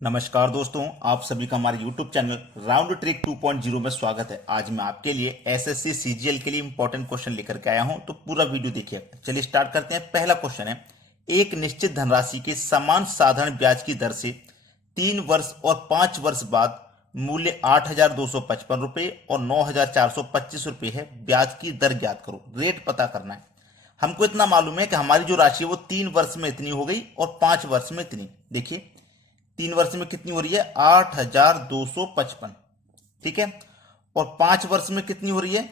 नमस्कार दोस्तों, आप सभी का हमारे YouTube चैनल राउंड ट्रिक 2.0 में स्वागत है। आज मैं आपके लिए एसएससी सीजीएल के लिए इंपॉर्टेंट क्वेश्चन लेकर के आया हूं, तो पूरा वीडियो देखिए। चलिए स्टार्ट करते हैं। पहला क्वेश्चन है, एक निश्चित धनराशि के समान साधारण ब्याज की दर से 3 वर्ष और 5 वर्ष बाद मूल्य 8,255 रुपये और 9,425 रुपये है। ब्याज की दर ज्ञात करो। रेट पता करना है। हमको इतना मालूम है कि हमारी जो राशि है वो 3 वर्ष में इतनी हो गई और 5 वर्ष में इतनी। देखिए 3 वर्ष में कितनी हो रही है, 8,255, ठीक है। और 5 वर्ष में कितनी हो रही है,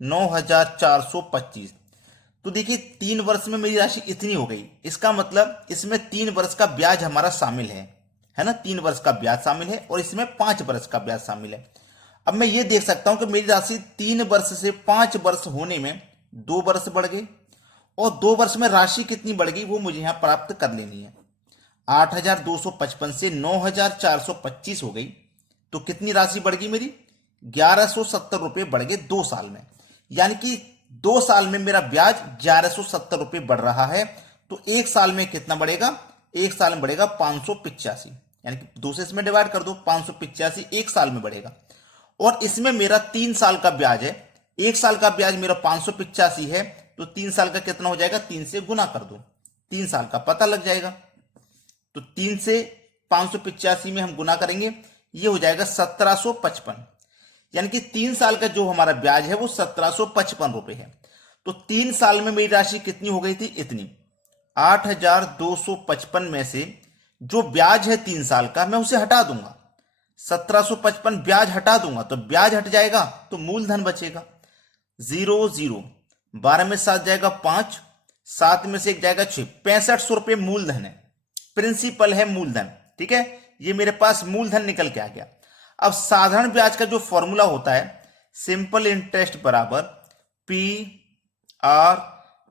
9,425। तो देखिए 3 वर्ष में मेरी राशि इतनी हो गई, इसका मतलब इसमें 3 वर्ष का ब्याज हमारा शामिल है ना। 3 वर्ष का ब्याज शामिल है और इसमें 5 वर्ष का ब्याज शामिल है। अब मैं ये देख सकता हूं कि मेरी राशि 3 वर्ष से 5 वर्ष होने में 2 वर्ष बढ़ गई और 2 वर्ष में राशि कितनी बढ़ गई वो मुझे यहां प्राप्त कर लेनी है। 8,255 से 9,425 हो गई, तो कितनी राशि बढ़ गई मेरी, 1,170 रुपये बढ़ गए 2 साल में। यानी कि 2 साल में मेरा ब्याज 1,170 रुपये बढ़ रहा है। तो 1 साल में कितना बढ़ेगा, 1 साल में बढ़ेगा 585। यानी कि 2 से इसमें डिवाइड कर दो, 585 1 साल में बढ़ेगा। और इसमें मेरा 3 साल का ब्याज है। 1 साल का ब्याज मेरा 585 है, तो 3 साल का कितना हो जाएगा, 3 से गुना कर दो, 3 साल का पता लग जाएगा। तो 3 से 585 में हम गुना करेंगे, ये हो जाएगा 1,755। यानी कि 3 साल का जो हमारा ब्याज है वो 1,755 रुपए है। तो 3 साल में मेरी राशि कितनी हो गई थी, इतनी। 8,255 में से जो ब्याज है 3 साल का मैं उसे हटा दूंगा, 1,755 ब्याज हटा दूंगा, तो ब्याज हट जाएगा तो मूलधन बचेगा। 0 0, 12 में 7 जाएगा 5, 7 में से 1 जाएगा 6, 6500 रुपये मूलधन है। प्रिंसिपल है मूलधन, ठीक है। ये मेरे पास मूलधन निकल के आ गया। अब साधारण ब्याज का जो फॉर्मूला होता है, सिंपल इंटरेस्ट बराबर पी आर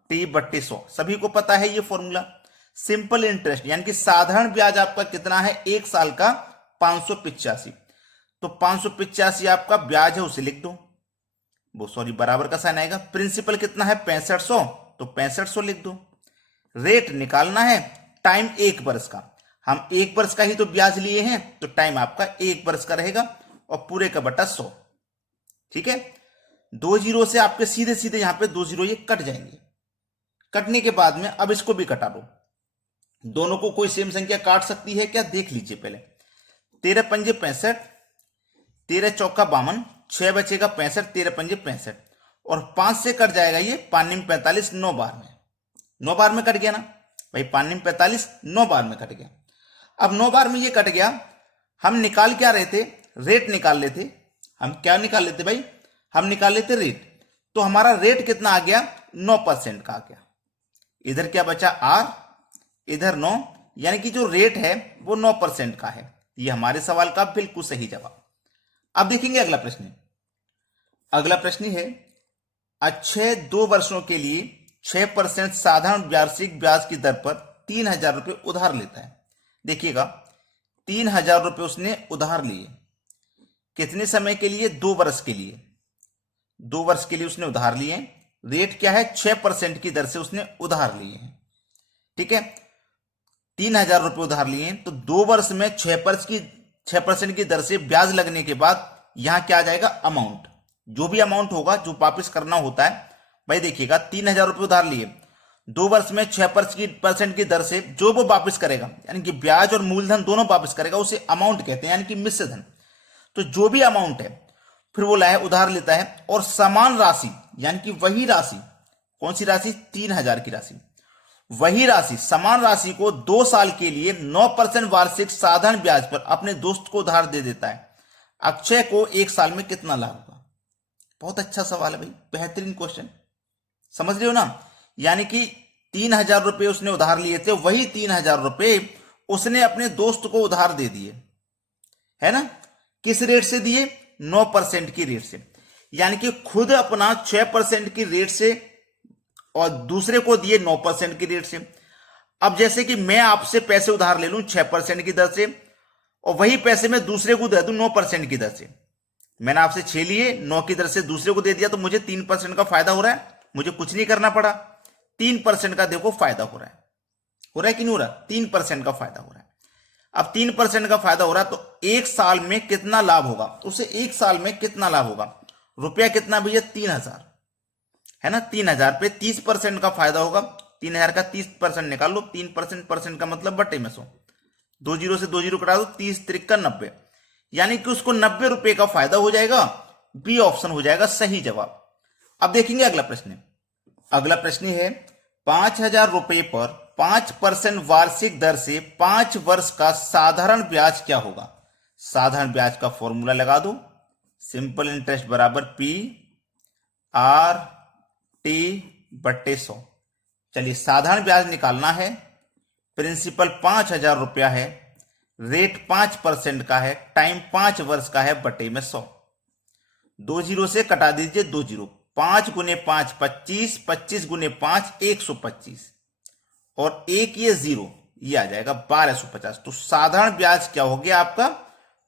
टी बट्टे 100, सभी को पता है ये फॉर्मूला। सिंपल इंटरेस्ट यानी कि साधारण ब्याज आपका कितना है, 1 साल का 585। तो 585 आपका ब्याज है, उसे लिख दो, वो सॉरी बराबर का साइन आएगा। प्रिंसिपल कितना है, 6500, तो 6500 लिख दो। रेट निकालना है, टाइम 1 वर्ष का। हम 1 वर्ष का ही तो ब्याज लिए हैं, तो टाइम आपका 1 वर्ष का रहेगा और पूरे का बटा 100, ठीक है। 2 जीरो से आपके सीधे सीधे यहां पे 2 जीरो ये कट जाएंगे। कटने के बाद में अब इसको भी कटा लो। दोनों को कोई सेम संख्या काट सकती है क्या, देख लीजिए पहले। 13 पंजे 65, 13 चौका 52, 6 बचेगा 65, 13 पंजे 65 और 5 से कट जाएगा ये 5 में 45, 9 बार में, 9 बार में कट गया ना भाई। 5 में 45 9 बार में कट गया। अब 9 बार में ये कट गया, हम निकाल क्या रहे थे, रेट निकाल लेते। हम क्या निकाल लेते भाई, हम निकाल लेते रेट। तो हमारा रेट कितना आ गया, 9% का आ गया। इधर क्या बचा आर, इधर 9, यानी कि जो रेट है वो 9% का है। ये हमारे सवाल का बिल्कुल सही जवाब। अब देखेंगे अगला प्रश्न। अगला प्रश्न है, अच्छे 2 वर्षों के लिए 6% साधारण वार्षिक ब्याज की दर पर 3,000 रुपये उधार लेता है। देखिएगा 3,000 रुपये उसने उधार लिए, कितने समय के लिए, 2 वर्ष के लिए। 2 वर्ष के लिए उसने उधार लिए। रेट क्या है, 6% की दर से उसने उधार लिए हैं, ठीक है। 3,000 रुपये उधार लिए, तो 2 वर्ष में 6% की दर से ब्याज लगने के बाद यहां क्या आ जाएगा, अमाउंट। जो भी अमाउंट होगा जो वापिस करना होता है भाई, देखिएगा 3,000 रुपये उधार लिए, 2 वर्ष में 6% की दर से जो वो वापस करेगा, यानी कि ब्याज और मूलधन दोनों वापस करेगा, उसे अमाउंट कहते हैं, यानी कि मिश्र धन। तो जो भी अमाउंट है फिर वो लाए उधार लेता है और समान राशि, यानी कि वही राशि, कौन सी राशि, 3,000 की राशि, वही राशि समान राशि को 2 साल के लिए 9% वार्षिक साधारण ब्याज पर अपने दोस्त को उधार दे देता है। अक्षय को 1 साल में कितना लाभ होगा। बहुत अच्छा सवाल है भाई, बेहतरीन क्वेश्चन, समझ रहे हो ना। यानी कि 3,000 रुपये उसने उधार लिए थे, वही 3,000 रुपये उसने अपने दोस्त को उधार दे दिए, है ना। किस रेट से दिए, 9% की रेट से। यानी कि खुद अपना 6% की रेट से और दूसरे को दिए 9% की रेट से। अब जैसे कि मैं आपसे पैसे उधार ले लूं 6% की दर से और वही पैसे मैं दूसरे को दे दूं 9% की दर से। मैंने आपसे 6 लिए, 9 की दर से दूसरे को दे दिया, तो मुझे 3% का फायदा हो रहा है, मुझे कुछ नहीं करना पड़ा। 3% का देखो फायदा हो रहा है कि नहीं हो रहा, 3% का फायदा हो रहा है। अब 3% का फायदा हो रहा है तो एक साल में कितना लाभ होगा, उसे एक साल में कितना लाभ होगा। रुपया कितना भैया 3000 है ना, 3000 पे 30% का फायदा होगा। 3000 का 30% निकाल लो, 3% परसेंट का मतलब बटे में 100, 2 जीरो से 2 जीरो कटा दो, 30 त्रिका 90, यानी कि उसको 90 रुपए का फायदा हो जाएगा। बी ऑप्शन हो जाएगा सही जवाब। अब देखेंगे अगला प्रश्न। अगला प्रश्न है 5000 रुपए पर 5% वार्षिक दर से 5 वर्ष का साधारण ब्याज क्या होगा। साधारण ब्याज का फॉर्मूला लगा दो, सिंपल इंटरेस्ट बराबर पी आर टी बट्टे 100। चलिए साधारण ब्याज निकालना है। प्रिंसिपल 5000 रुपया है, रेट 5% का है, टाइम 5 वर्ष का है, बटे में 100। 2 जीरो से कटा दीजिए 2 जीरो, 5 गुने 5 25, 25 गुने 5 125, और एक ये जीरो, ये आ जाएगा 1250। तो साधारण ब्याज क्या हो गया आपका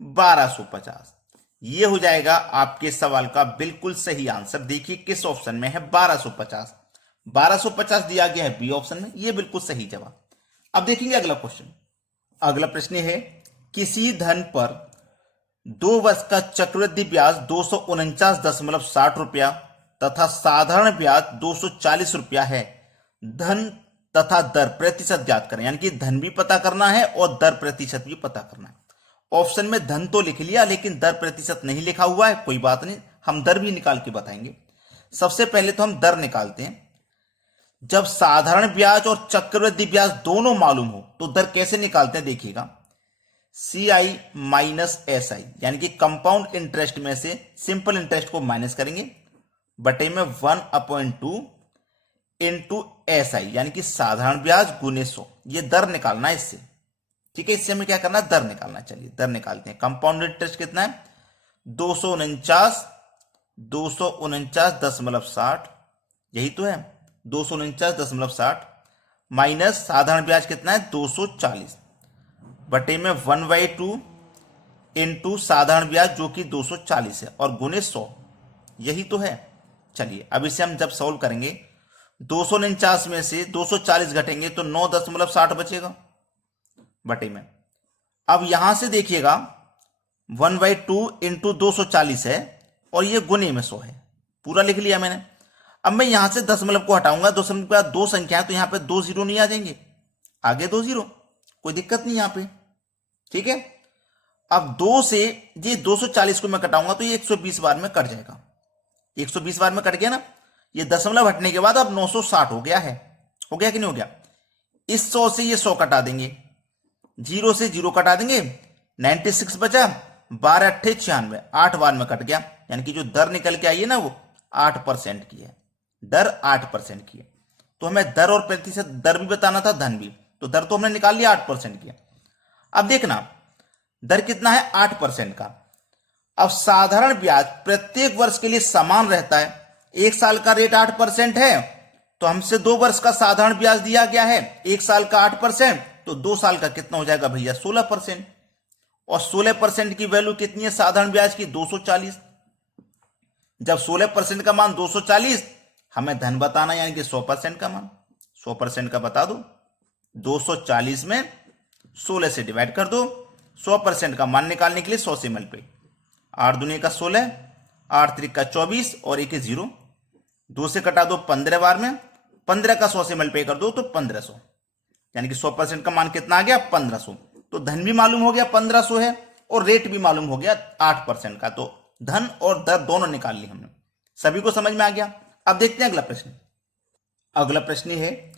1250। ये हो जाएगा आपके सवाल का बिल्कुल सही आंसर। देखिए किस ऑप्शन में है 1250, 1250 दिया गया है बी ऑप्शन में, ये बिल्कुल सही जवाब। अब देखेंगे अगला क्वेश्चन। अगला प्रश्न है किसी धन पर 2 वर्ष का चक्रवृद्धि ब्याज 249.60 रुपया तथा साधारण ब्याज 240 रुपया है। धन तथा दर प्रतिशत ज्ञात करें, यानी कि धन भी पता करना है और दर प्रतिशत भी पता करना है। ऑप्शन में धन तो लिख लिया लेकिन दर प्रतिशत नहीं लिखा हुआ है, कोई बात नहीं, हम दर भी निकाल के बताएंगे। सबसे पहले तो हम दर निकालते हैं। जब साधारण ब्याज और चक्रवृद्धि ब्याज दोनों मालूम हो तो दर कैसे निकालते हैं देखिएगा। सी आई माइनस एस आई, यानी कि कंपाउंड इंटरेस्ट में से सिंपल इंटरेस्ट को माइनस करेंगे, बटे में 1/2 इंटू एस आई, यानी कि साधारण ब्याज गुने 100। ये दर निकालना है इससे, ठीक है। इससे हमें क्या करना है दर निकालना। चलिए दर निकालते हैं। कंपाउंड इंटरेस्ट कितना है 249.60, यही तो है 249.60, माइनस साधारण ब्याज कितना है 240, बटे में 1/2 इंटू साधारण ब्याज जो कि 240 है, और गुने 100, यही तो है। चलिए अब इसे हम जब सॉल्व करेंगे 249 में से 240 घटेंगे तो 9.60 बचेगा, बटे में। अब यहां से देखिएगा 1/2 इंटू 240 है और ये गुने में 100 है, पूरा लिख लिया मैंने। अब मैं यहां से दशमलव को हटाऊंगा, दशमलव के बाद 2 संख्या है तो यहां पे 2 जीरो नहीं आ जाएंगे, आगे 2 जीरो, कोई दिक्कत नहीं यहां पे, ठीक है। अब 2 से ये 240 को मैं कटाऊंगा तो ये 120 बार में कट जाएगा, 120 बार में कट गया ना। ये दशमलव हटने के बाद अब 960 हो गया है, हो गया कि नहीं हो गया। इस 100 से ये 100 कटा देंगे, 0 से 0 कटा देंगे, 96 बचा, 12 अट्ठे 96, 8 बार में कट गया, यानी कि जो दर निकल के आई है ना वो 8% की है, दर 8% की है। तो हमें दर और प्रतिशत, दर भी बताना था धन भी, तो दर तो हमने निकाल लिया 8% की है। अब देखना दर कितना है 8% का। अब साधारण ब्याज प्रत्येक वर्ष के लिए समान रहता है, एक साल का रेट 8% है तो हमसे 2 वर्ष का साधारण ब्याज दिया गया है, एक साल का 8%, तो 2 साल का कितना हो जाएगा भैया 16%, और 16% की वैल्यू कितनी है साधारण ब्याज की 240। जब 16% का मान 240, हमें धन बताना यानी कि 100% का मान, 100% का बता दो, 240 में 16 से डिवाइड कर दो, 100% का मान निकालने के लिए 100 से मल्टीप्लाई, 8 दूनी का 16, 8 त्रिक का 24 और 1 0, 2 से कटा दो 15 बार में, 15 का 100 से मल्टीप्लाई कर दो तो 1500, यानी कि 100% का मान कितना आ गया 1500। तो धन भी मालूम हो गया 1500 है और रेट भी मालूम हो गया 8% का, तो धन और दर दोनों निकाल ली हमने। सभी को समझ में आ गया। अब देखते हैं अगला प्रश्न। अगला प्रश्न है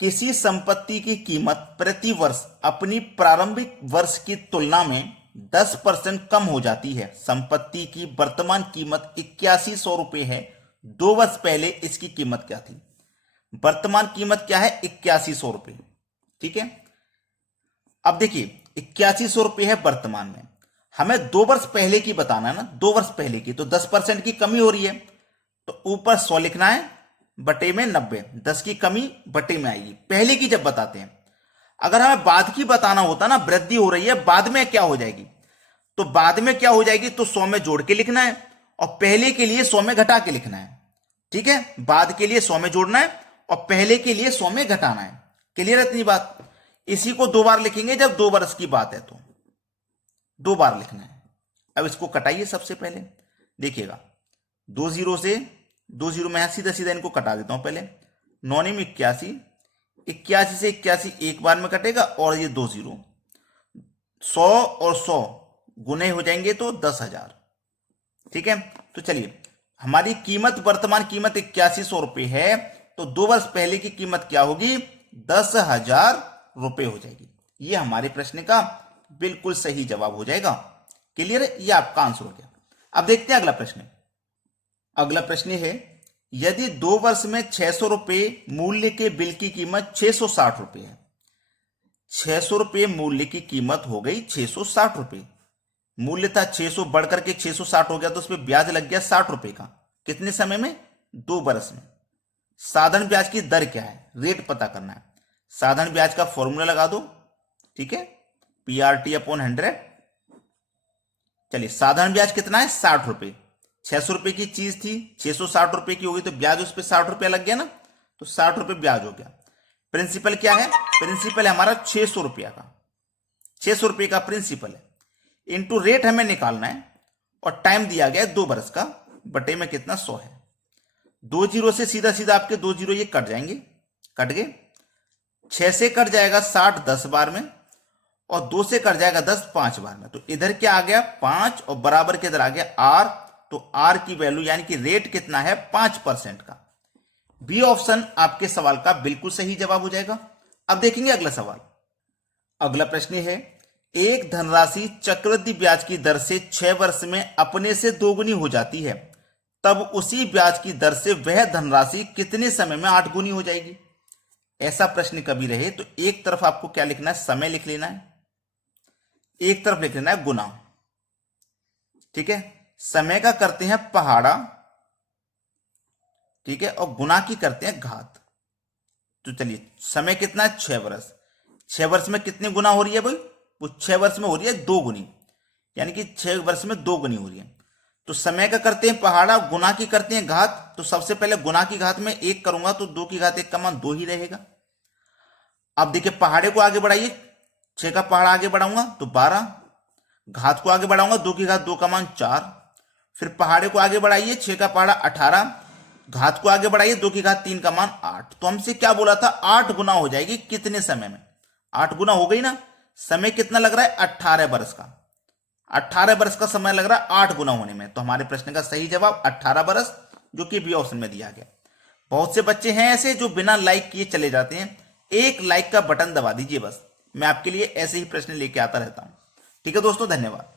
किसी संपत्ति की कीमत प्रति वर्ष अपनी प्रारंभिक वर्ष की तुलना में 10% कम हो जाती है। संपत्ति की वर्तमान कीमत 8100 रुपए है, 2 वर्ष पहले इसकी कीमत क्या थी। वर्तमान कीमत क्या है 8100 रुपए, ठीक है। अब देखिए 8100 रुपए है वर्तमान में, हमें 2 वर्ष पहले की बताना है ना, 2 वर्ष पहले की, तो 10% की कमी हो रही है तो ऊपर 100 लिखना है, बटे में 90, 10 की कमी बटे में आएगी। पहले की जब बताते हैं, अगर हमें बाद की बताना होता ना, वृद्धि हो रही है बाद में क्या हो जाएगी, तो बाद में क्या हो जाएगी तो 100 में जोड़ के लिखना है और पहले के लिए 100 में घटा के लिखना है, ठीक है। बाद के लिए 100 में जोड़ना है और पहले के लिए 100 में घटाना है। क्लियर है इतनी बात। इसी को 2 बार लिखेंगे जब 2 वर्ष की बात है, तो 2 बार लिखना है। अब इसको कटाइए। सबसे पहले देखिएगा, 2 जीरो से 2 जीरो में सीधा सीधा इनको कटा देता हूं पहले। 9 में 81, 81 से 81 एक बार में कटेगा, और ये 2 जीरो, 100 और 100 गुने हो जाएंगे तो 10,000। ठीक है, तो चलिए, हमारी कीमत, वर्तमान कीमत 8100 रुपये है, तो 2 वर्ष पहले की कीमत क्या होगी? 10,000 रुपये हो जाएगी। ये हमारे प्रश्न का बिल्कुल सही जवाब हो जाएगा। क्लियर है? ये आपका आंसर हो गया। अब देखते हैं अगला प्रश्न। अगला प्रश्न है, यदि 2 वर्ष में 600 रुपये मूल्य के बिल की कीमत 660 रुपये है। 600 रुपये मूल्य की कीमत हो गई 660 रुपये। मूल्य था 600, बढ़कर के 660 हो गया, तो उस पर ब्याज लग गया 60 रुपये का। कितने समय में? 2 वर्ष में। साधारण ब्याज की दर क्या है? रेट पता करना है। साधारण ब्याज का फॉर्मूला लगा दो। ठीक है, PRT अपॉन 100। चलिए, साधारण ब्याज कितना है? 60 रुपये। 600 रुपये की चीज थी, 660 रुपये की होगी, तो ब्याज उस पर 60 रुपया लग गया ना, तो 60 रुपये ब्याज हो गया। प्रिंसिपल क्या है? प्रिंसिपल है हमारा 600 रुपया का, 600 रुपये का प्रिंसिपल है। इनटू रेट हमें निकालना है, और टाइम दिया गया है 2 वर्ष का, बटे में कितना? 100 है। 2 जीरो से सीधा सीधा आपके 2 जीरो ये कट जाएंगे, कट गए। 6 से कट जाएगा 60 10 बार में, और 2 से कट जाएगा 10 5 बार में। तो इधर क्या आ गया? 5, और बराबर के इधर आ गया R। तो R की वैल्यू यानी कि रेट कितना है? 5% का। बी ऑप्शन आपके सवाल का बिल्कुल सही जवाब हो जाएगा। अब देखेंगे अगला सवाल। अगला प्रश्न है, एक धनराशि चक्रवृद्धि ब्याज की दर से 6 वर्ष में अपने से दोगुनी हो जाती है, तब उसी ब्याज की दर से वह धनराशि कितने समय में 8 गुनी हो जाएगी? ऐसा प्रश्न कभी रहे तो एक तरफ आपको क्या लिखना है? समय लिख लेना है, एक तरफ लिख लेना है गुना। ठीक है, समय का करते हैं पहाड़ा, ठीक है, और गुना की करते हैं घात। तो चलिए, समय कितना है? 6 वर्ष। 6 वर्ष में कितनी गुना हो रही है भाई? वो 6 वर्ष में हो रही है 2 गुनी, यानी कि 6 वर्ष में 2 गुनी हो रही है। तो समय का करते हैं पहाड़ा, गुना की करते हैं घात। तो सबसे पहले गुना की घात में 1 करूंगा, तो 2 की घात 1 का मान 2 ही रहेगा। अब देखिए, पहाड़े को आगे बढ़ाइए, 6 का पहाड़ा आगे बढ़ाऊंगा तो 12, घात को आगे बढ़ाऊंगा 2 की घात 2 का मान 4, फिर पहाड़े को आगे बढ़ाइए, 6 का पहाड़ा 18, घात को आगे बढ़ाइए 2 की घात 3 का मान 8। तो हमसे क्या बोला था? 8 गुना हो जाएगी कितने समय में? 8 गुना हो गई ना। समय कितना लग रहा है? 18 वर्ष का। 18 वर्ष का समय लग रहा है 8 गुना होने में। तो हमारे प्रश्न का सही जवाब 18 वर्ष, जो कि बी ऑप्शन में दिया गया। बहुत से बच्चे हैं ऐसे जो बिना लाइक किए चले जाते हैं। एक लाइक का बटन दबा दीजिए बस, मैं आपके लिए ऐसे ही प्रश्न लेके आता रहता हूं। ठीक है दोस्तों, धन्यवाद।